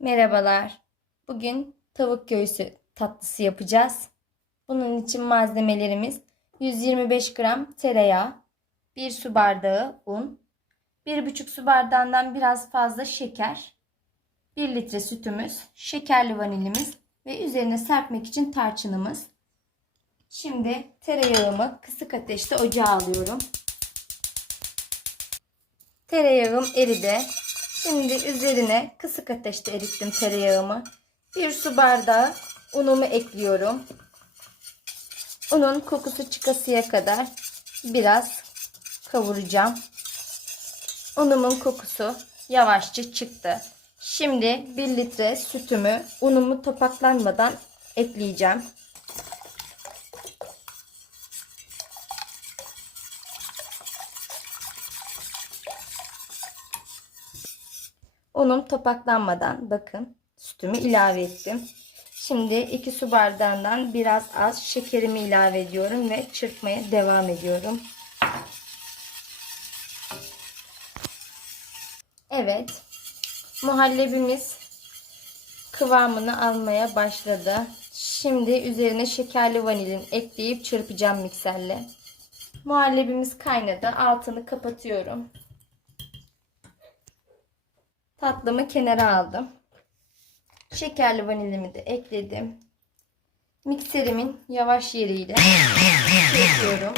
Merhabalar. Bugün tavuk göğsü tatlısı yapacağız. Bunun için malzemelerimiz 125 gram tereyağı, 1 su bardağı un, 1,5 su bardağından biraz fazla şeker, 1 litre sütümüz, şekerli vanilimiz ve üzerine serpmek için tarçınımız. Şimdi tereyağımı kısık ateşte ocağa alıyorum. Tereyağım eridi. Şimdi üzerine kısık ateşte erittim tereyağımı. Bir su bardağı unumu ekliyorum. Unun kokusu çıkasıya kadar biraz kavuracağım. Unumun kokusu yavaşça çıktı. Şimdi 1 litre sütümü unumu topaklanmadan ekleyeceğim. Unum topaklanmadan bakın sütümü ilave ettim. Şimdi 2 su bardağından biraz az şekerimi ilave ediyorum ve çırpmaya devam ediyorum. Evet. Muhallebimiz kıvamını almaya başladı. Şimdi üzerine şekerli vanilin ekleyip çırpacağım mikserle. Muhallebimiz kaynadı. Altını kapatıyorum. Tatlımı kenara aldım. Şekerli vanilimi de ekledim. Mikserimin yavaş yeriyle çırpıyorum.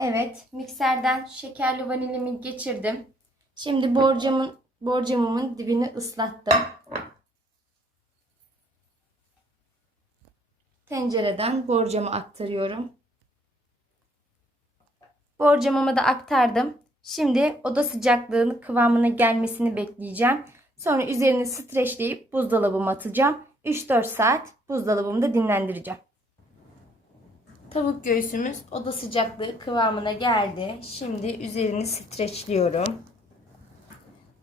Evet, mikserden şekerli vanilimi geçirdim. Şimdi borcamın borcamımın dibini ıslattım. Tencereden borcamı aktarıyorum. Borcamımı da aktardım. Şimdi oda sıcaklığının kıvamına gelmesini bekleyeceğim. Sonra üzerini streçleyip buzdolabıma atacağım. 3-4 saat buzdolabımda dinlendireceğim. Tavuk göğsümüz oda sıcaklığı kıvamına geldi. Şimdi üzerini streçliyorum.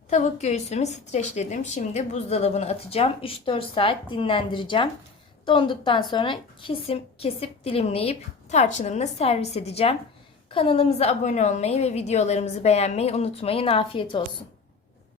Tavuk göğsümü streçledim. Şimdi buzdolabına atacağım. 3-4 saat dinlendireceğim. Donduktan sonra kesim, kesip dilimleyip tarçınımla servis edeceğim. Kanalımıza abone olmayı ve videolarımızı beğenmeyi unutmayın. Afiyet olsun.